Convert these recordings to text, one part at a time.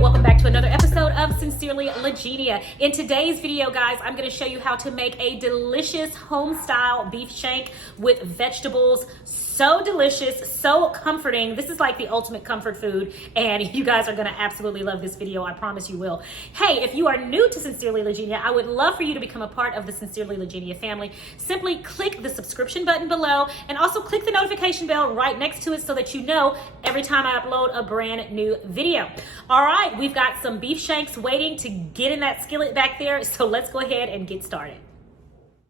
welcome back to another episode of Sincerely Legenia. In today's video, guys, I'm going to show you how to make a delicious home-style beef shank with vegetables. So delicious, so comforting. This is like the ultimate comfort food, and you guys are going to absolutely love this video. I promise you will. Hey, if you are new to Sincerely Legenia, I would love for you to become a part of the Sincerely Legenia family. Simply click the subscription button below and also click the notification bell right next to it so that you know every time I upload a brand new video. All right, we've got some beef shanks waiting to get in that skillet back there, so let's go ahead and get started.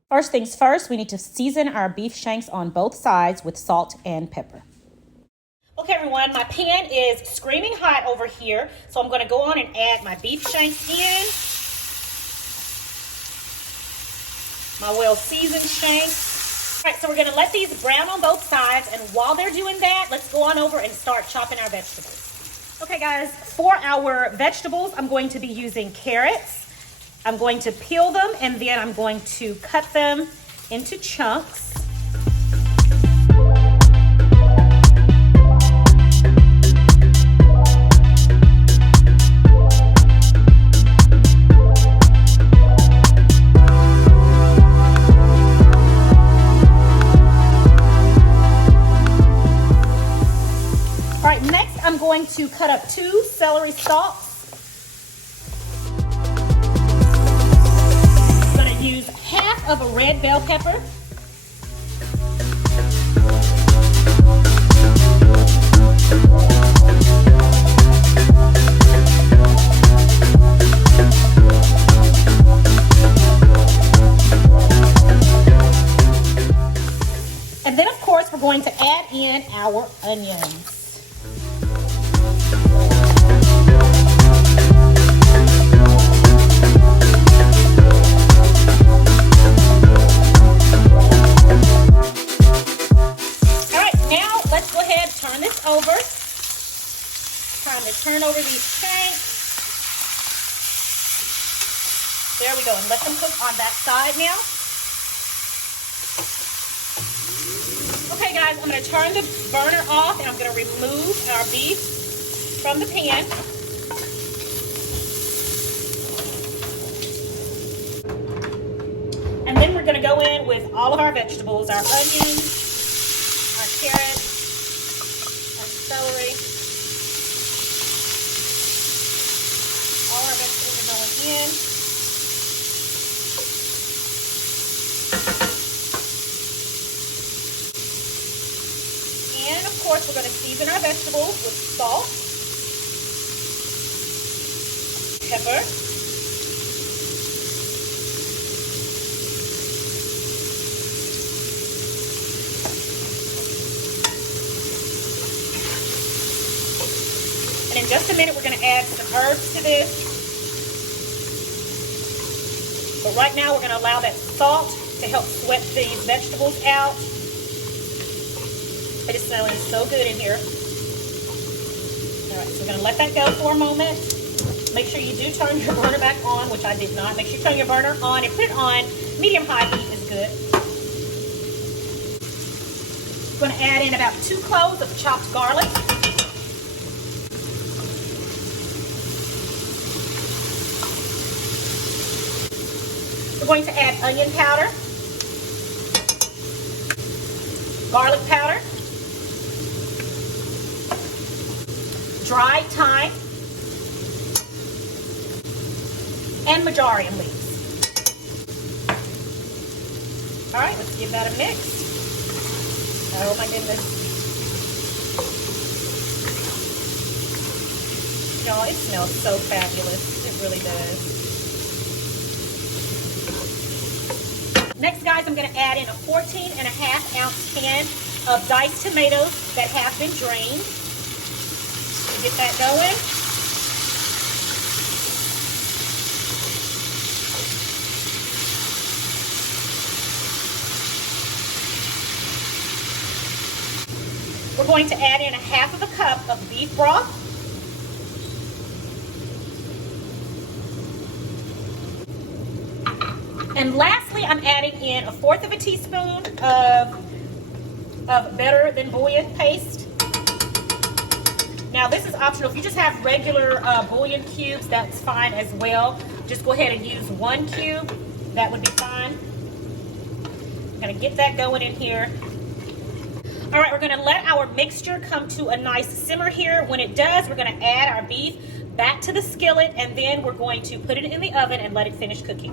First things first, we need to season our beef shanks on both sides with salt and pepper. Okay, everyone, my pan is screaming hot over here, so I'm going to go on and add my beef shanks in. My well-seasoned shanks. All right, so we're going to let these brown on both sides, and while they're doing that, let's go on over and start chopping our vegetables. Okay, guys, for our vegetables, I'm going to be using carrots. I'm going to peel them, and then I'm going to cut them into chunks. All right, next I'm going to cut up 2 celery stalks. Use half of a red bell pepper, and then of course we're going to add in our onions. Turn over these shanks. There we go, and let them cook on that side now. Okay, guys, I'm going to turn the burner off, and I'm going to remove our beef from the pan. And then we're going to go in with all of our vegetables, our onions, our carrots, our celery. All our vegetables are going in. And of course, we're going to season our vegetables with salt, pepper, and in just a minute, we're going to add some herbs to this. But right now, we're going to allow that salt to help sweat these vegetables out. It is smelling so good in here. All right, so we're going to let that go for a moment. Make sure you do turn your burner back on, which I did not. Make sure you turn your burner on and put it on medium-high heat is good. I'm going to add in about 2 cloves of chopped garlic. We're going to add onion powder, garlic powder, dried thyme, and Mojarium leaves. All right, let's give that a mix. Oh my goodness. Y'all, it smells so fabulous. It really does. Next, guys, I'm going to add in a 14.5-ounce can of diced tomatoes that have been drained. Get that going. We're going to add in a half of a cup of beef broth. And lastly, I'm adding in a 1/4 of a teaspoon of better than bouillon paste. Now Now this is optional. If you just have regular bouillon cubes, that's fine as well. Just go ahead and use 1 cube. That would be fine. I'm gonna get that going in here. All right, we're gonna let our mixture come to a nice simmer here. When it does, we're gonna add our beef back to the skillet, and then we're going to put it in the oven and let it finish cooking.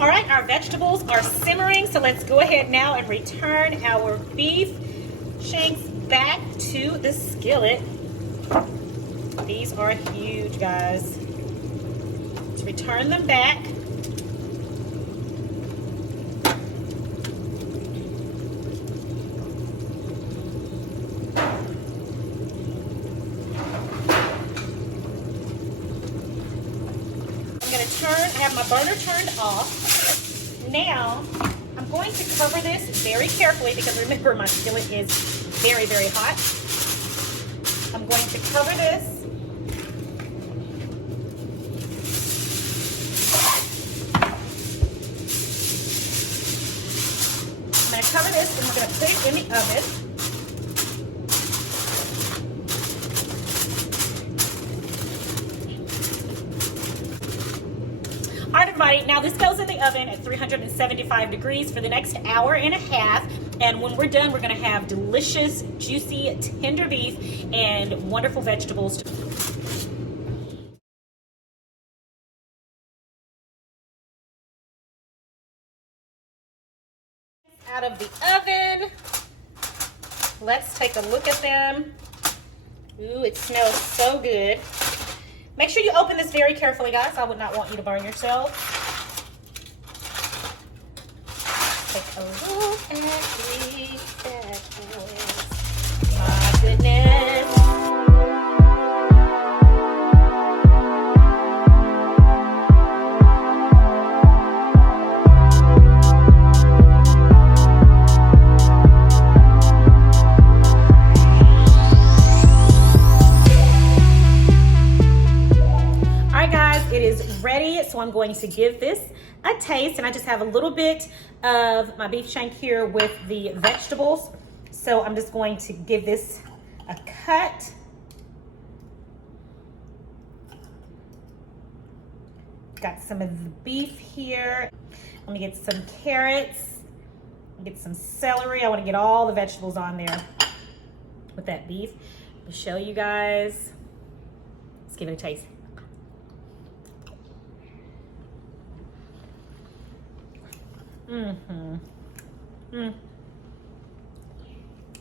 All right, our vegetables are simmering, so let's go ahead now and return our beef shanks back to the skillet. These are huge, guys. Let's return them back. Have my burner turned off. Now, I'm going to cover this very carefully because remember my skillet is very, very hot. I'm going to cover this. I'm going to cover this and we're going to put it in the oven. All right, everybody, now this goes in the oven at 375 degrees for the next hour and a half. And when we're done, we're gonna have delicious, juicy, tender beef and wonderful vegetables. Out of the oven. Let's take a look at them. Ooh, it smells so good. Make sure you open this very carefully, guys. I would not want you to burn yourself. Take a look at these bad boys. My goodness. Ready, so I'm going to give this a taste, and I just have a little bit of my beef shank here with the vegetables, so I'm just going to give this a cut. Got some of the beef here. Let me get some carrots, get some celery. I want to get all the vegetables on there with that beef. I'll show you guys. Let's give it a taste.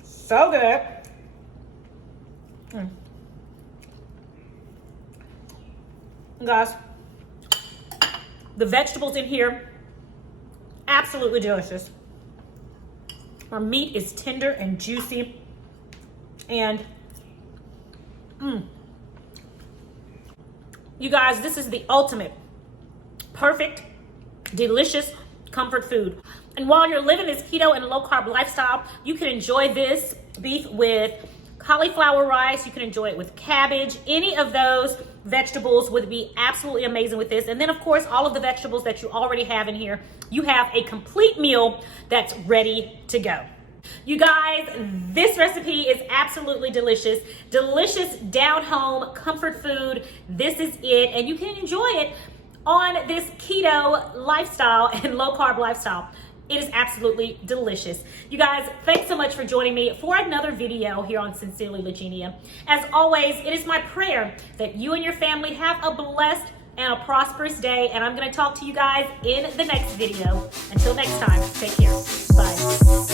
So good. Guys, the vegetables in here, absolutely delicious. Our meat is tender and juicy, and you guys, this is the ultimate, perfect, delicious comfort food. And while you're living this keto and low carb lifestyle, you can enjoy this beef with cauliflower rice. You can enjoy it with cabbage. Any of those vegetables would be absolutely amazing with this. And then of course, all of the vegetables that you already have in here, you have a complete meal that's ready to go. You guys, this recipe is absolutely delicious. Delicious down home comfort food. This is it, and you can enjoy it on this keto lifestyle and low carb lifestyle. It is absolutely delicious. You guys, thanks so much for joining me for another video here on Sincerely Legenia. As always, it is my prayer that you and your family have a blessed and a prosperous day, and I'm gonna talk to you guys in the next video. Until next time, take care. Bye.